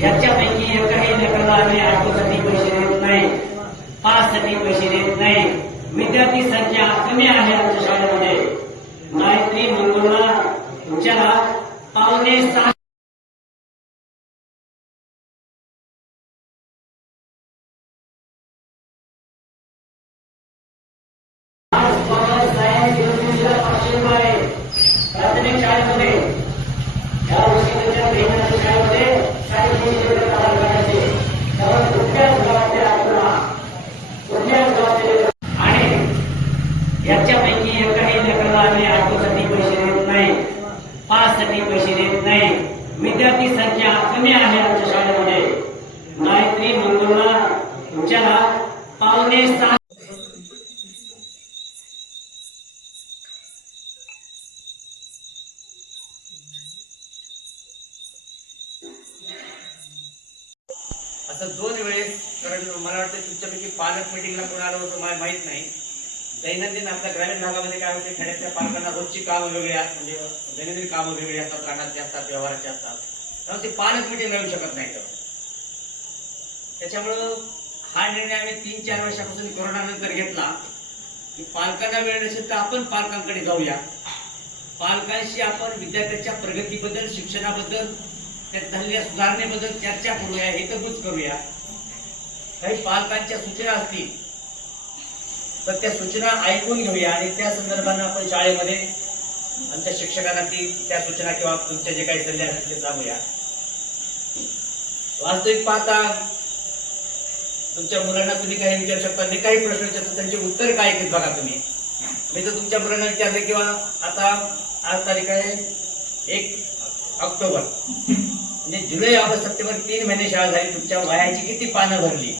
याच्यापैकी एकाही लेखाला आम्ही आठवसाठी पैसे देत नाही. पाचसाठी पैसे देत नाही. विद्यार्थी संख्या कमी आहे आमच्या शाळेमध्ये. गायत्री मंगोला तुमच्या पावणे सहा प्राथमिक शाळेमध्ये या वर्षीच्या त्याच्या शाळेमध्ये साडेतीनशे रुपये पगार करायचे? त्यावर कुठल्याच गावाचे आपल्याला कुठल्याच गावाचे आणि याच्यापैकी एकाही लेकराला आम्ही आठवसाठी पैसे देत नाही पाससाठी पैसे देत नाही. विद्यार्थी संख्या कमी आहे आमच्या शाळेमध्ये गायत्री मंगळला तुमच्याला पावणे सहा असं दोन वेळेस कारण मला वाटतं तुमच्यापैकी पालक मिटिंगला कोण आलं होतं मला माहीत नाही. दैनंदिन आपल्या ग्रामीण भागामध्ये काय होते खेड्यातल्या पालकांना रोजची कामं वेगळी असतात म्हणजे दैनंदिन कामं वेगळी असतात रानातली असतात व्यवहाराचे असतात. त्यामुळे ते पालक मिटिंग मिळू शकत नाही तर. त्याच्यामुळं हा निर्णय आम्ही तीन चार वर्षापासून कोरोना नंतर घेतला. की पालकांना वेळ नसेल तर आपण पालकांकडे जाऊया. पालकांशी आपण विद्यार्थ्याच्या प्रगतीबद्दल शिक्षणाबद्दल त्यात झालेल्या सुधारणेबद्दल चर्चा करूया हेतगुज करूया. काही पालकांच्या सूचना असतील तर त्या सूचना ऐकून घेऊया आणि त्या संदर्भानं आपण शाळेमध्ये आमच्या शिक्षकांना ती त्या सूचना किंवा तुमच्या जे काही सल्ले असतील ते सांगूया. वास्तविक पाहता तुमच्या मुलांना तुम्ही काही विचारू शकता मी काही प्रश्न विचारतो त्यांचे उत्तर काय आहेत बघा तुम्ही. मी तर तुमच्या मुलांना विचारले किंवा आता आज तारीख आहे एक ऑक्टोबर. म्हणजे जुलै ऑगस्ट सप्टेंबर तीन महिने शाळा झाली. तुमच्या वयाची किती पानं भरली?